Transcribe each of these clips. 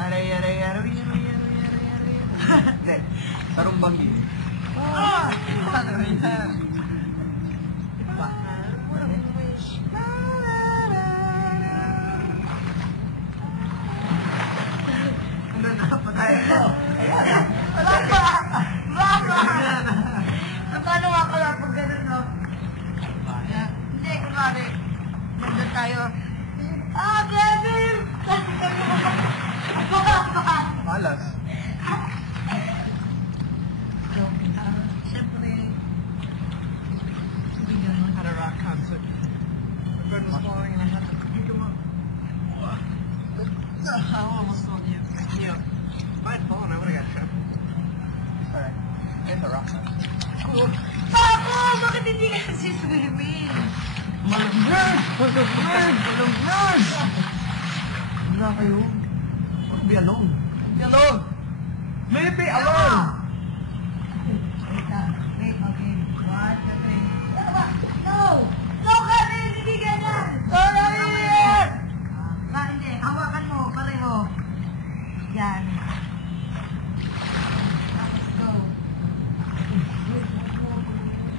Aray, aray, aray, aray, aray, aray, aray. Hindi, tarong banggi. Ano yan? Ano na, patay ako. Ayan. Wala pa! Paano nga pala pag gano'n, no? Hindi, kumari. Nandun tayo. Kevin! Malas. So, siyempre, hindi gano'n. Had a rock concert. The bird was falling and I had to pick him up. I almost told you. Yeah. If I had fallen, I would have got shot. Alright. It's a rock concert. Cool. Pako! Bakit hindi ka kasi swimming? Malambran! Malambran! Malambran! Wala kayo. Don't be alone. Don't be alone. Leave me alone! Wait, okay. 1, 2, 3. No! No, kasi hindi ganyan! Hindi. Hawakan mo. Pareho. Yan. Tapos go.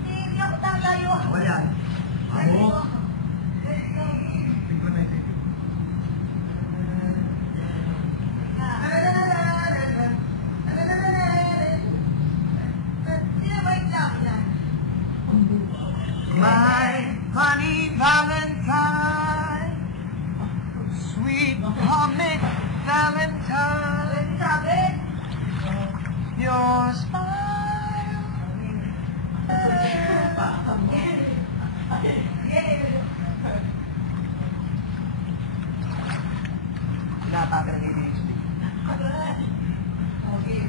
Hindi ako tatayo. Wala. Ako? My honey Valentine, sweet comic Valentine, your smile. Pinatake ng ADHD. Okay.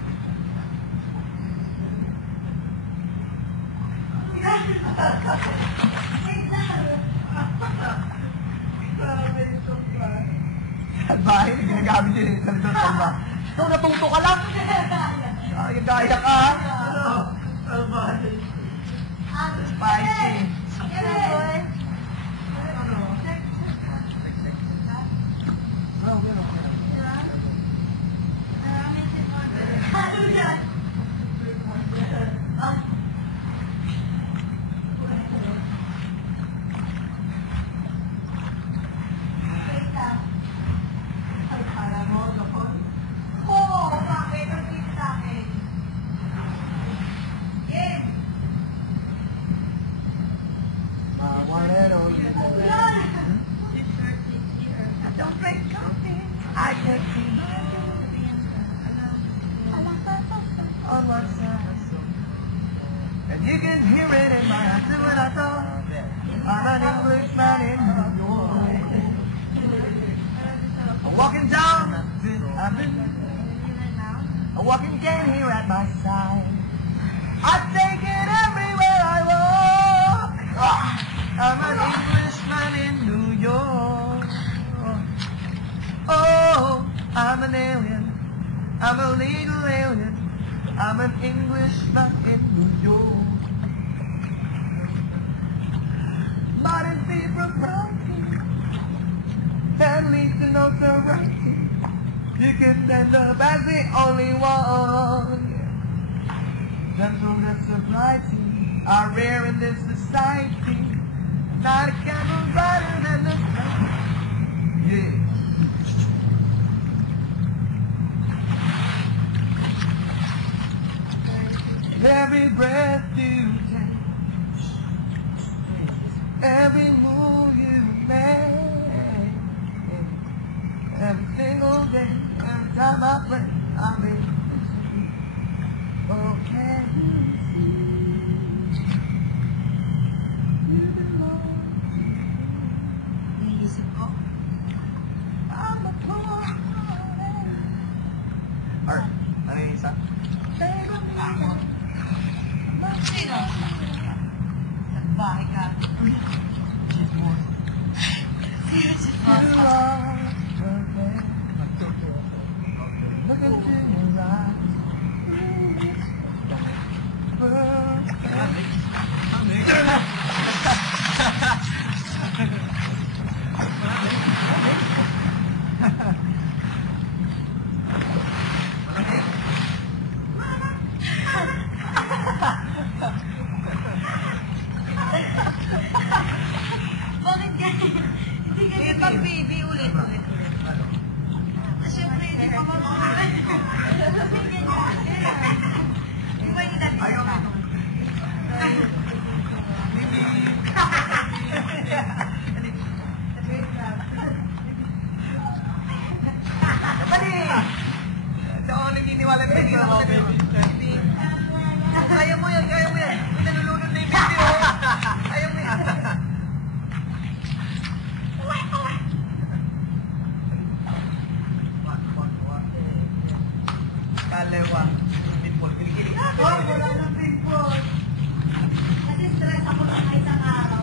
Salbahe, ginagamit yun yung salita salba. Ito, natuto ka lang. Ay, gaya ka. Ano? Salbahe. Spicy. And you can hear it in my eyes when I thought I'm an Englishman in New York. I'm walking down Fifth Avenue, a walking cane here at my side. I take it everywhere I walk. I'm an Englishman in New York. Oh, I'm an alien. I'm a legal alien. I'm an Englishman in New York. Modern people broken, at least the notes are writing. You can end up as the only one. Gentleness and sobriety are rare in this society. Not a candle brighter than the sun. Yeah. Every breath you take, every move you make, every single day, every time I pray, I make oh, can you see? You belong to me. I'm a poor man. Alright, ano yung isa? Sino? Nagbahay ka. Look into your eyes. Naniniwala ka hindi naman kaya mo yan. May nalulunod na yung video. Kaya mo yan. Kalewa. Pimple. Kilikili. Wala ng pimple. Kasi stress ako ng isang araw.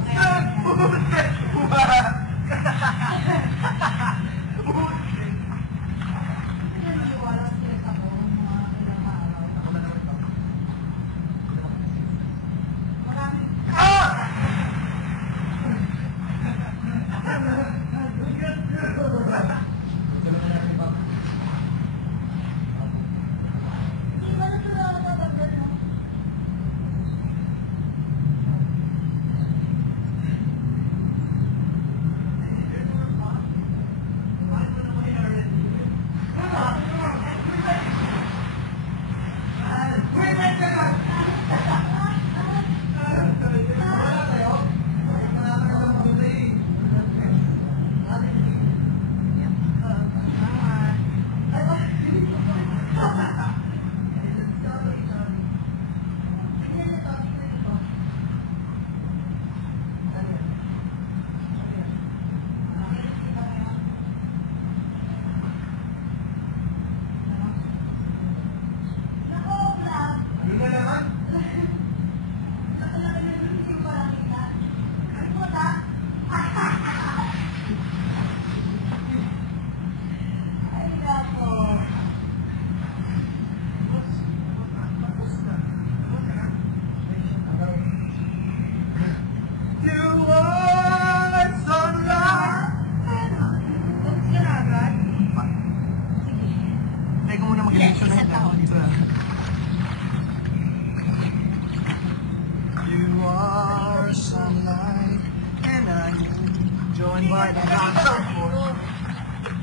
Joined by the concert for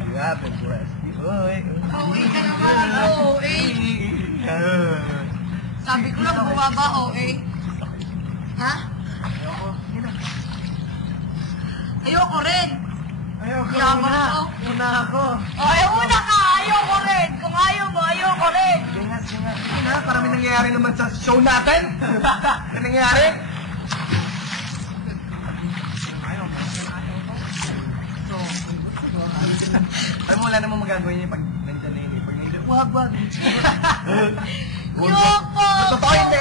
you have been blessed. OA ka naman. OA. Sabi ko lang bumaba OA. Ha? Ayoko rin. Yaman ako. Una ako. Ayaw muna ka. Ayoko rin. Kung ayaw mo, ayoko rin. Sige na, para may nangyayari naman sa show natin. May nangyayari? Alam mo, wala namang magagawa niya pag nandyan na yun eh. Pag nandyan, wag. Yoko! Totoo hindi!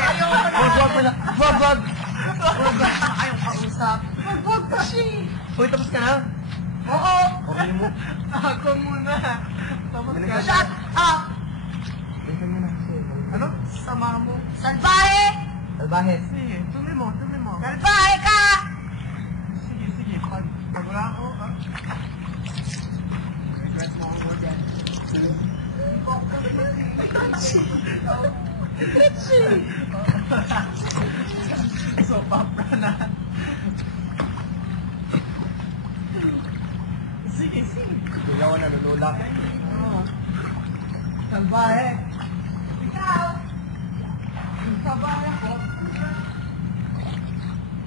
Wag! Ayaw kausap. Wag kasi! Uy, tapos ka na? Oo. Okay mo? Ako muna. Tapos ka. Shut up! Ano? Sama mo. Salbahe! Salbahe. Sige, tumi mo. Salbahe ka! Sige. Pag wala ako, regrets mo ang word yan. So, papra na. Sige. Hindi ako nalululak. Salbahe. Ikaw! Salbahe ako.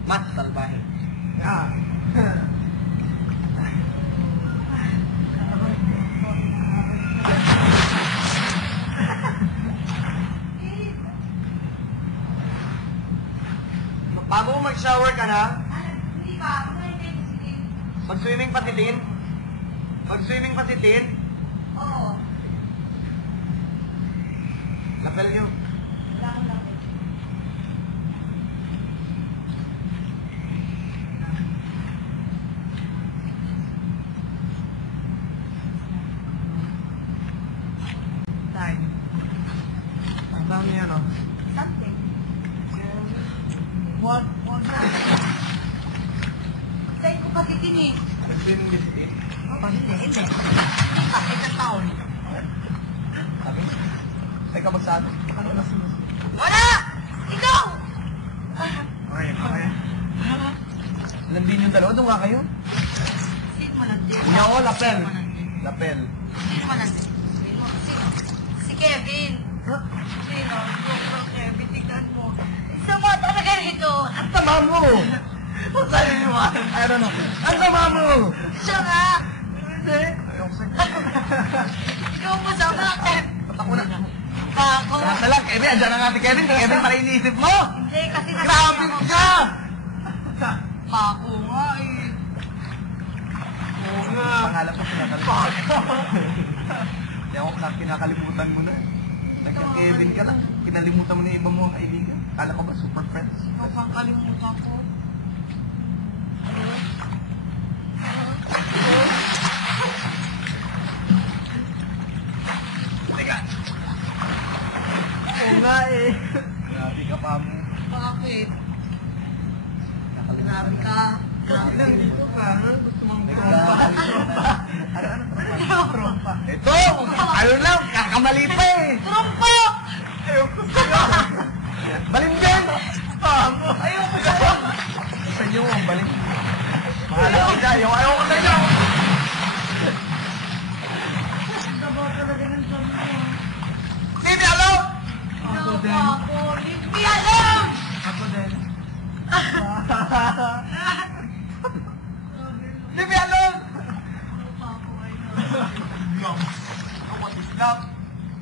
Mas salbahe. Yeah. Bago mo mag-shower ka na? Hindi pa. Mag-swimming patitin? Oo. Lapel nyo. Wala akong lapit. Time. Ang dami yan, oh. Something. One. Sa'yo ko patitin eh. Nag-swimming patitin? Hindi. Isang taon. Sabi? Ay, kabagsado. Ano na siya? Wala! Ikaw! Okay. Landin yung dalawa, doon nga kayo. Hindi naman natin. Hindi ako, lapel. Hindi naman natin. mo? Sabi mo, I don't know. Ang sama mo! Siya nga! Hindi. Ayoko sa'yo. Ikaw mo sa akin! Ako na. Ako! Kaya lang, Kevin, andyan na nga si Kevin. Kevin pala iniisip mo. Hindi, kasi Grabe ka! Ako nga eh. Oo nga. Pangalan ko pinakalimutan. Hindi ako kinakalimutan mo na. Nagka-Kevin ka lang. Kinalimutan mo na yung iba mo kaibigan. Kala ko ba super friends? Ikaw pang kalimutan ko. Teka. Oo nga eh. Grabe ka pa mo. Bakit? Grabe Nakalimutan. ka. Grabe Grabe. nandito ka. Gusto mong trompa. Ano trompa? Ito! Ayun lang, kakamali pa eh. Trompo! Ayoko sa'yo. Balimbing! Ayoko sa'yo. Sa inyo ang baling. Mahala ko dyan. Ayoko sa'yo. Ang daba talaga ng sabi mo. Hindi alam! Ako din. Ako. Hindi alam! Ako din. Hindi alam! Ako ay Love. What is love?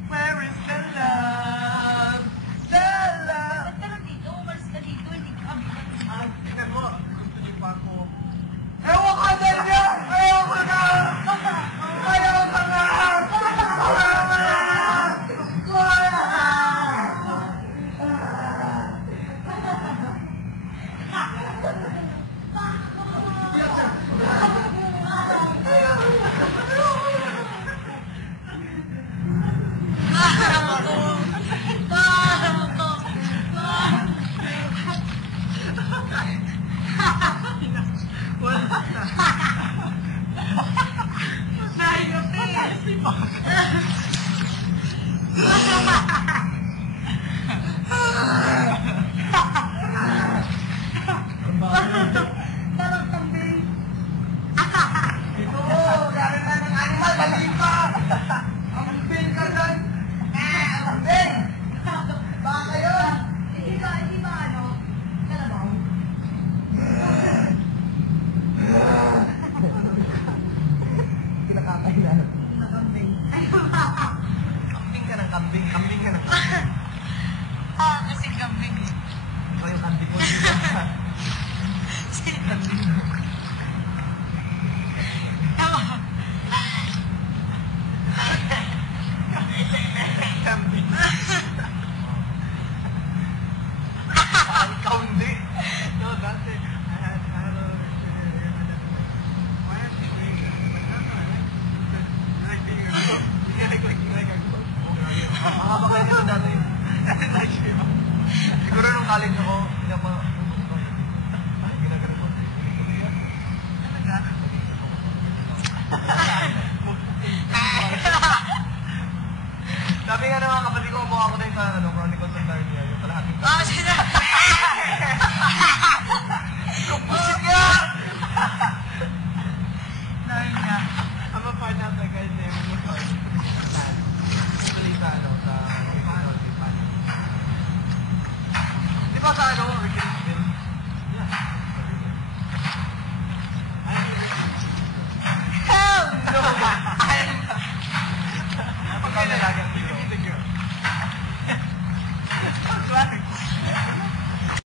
Where is the love? The love. Ba't ka nandito? Umalis ka dito. Hindi ka kabilang. Ay, tingnan mo. Gusto niyo pa ako. Ewan ka na niya! Ewan ka na! Ayaw ka na! Parang kambing. Ito, galing na ng animal, mali ka! Ambing ka dyan! Ambing! Baka yun! Hindi ba ano? Kalabaw? Kinakakailan. Na kambing. Kambing ka ng kambing, kambing ka ng kambing. Kasi kambing eh. Ikaw yung kambing mo, di ba? Kambing mo. Kambing. Ikaw hindi. No, dati. Mahaba kayo nito dati. Siguro nung college ako, hindi ako ginagano ko. Sabi nga ng mga kapatid ko, mukha ko na yung sa Chronicles of Narnia, yung kalahating ka. Sino? Pusit ka! Narnia. I'm a part of the guy's name, Nicole. Actually, sa ano, sa Japan. Di ba sa ano, Rick and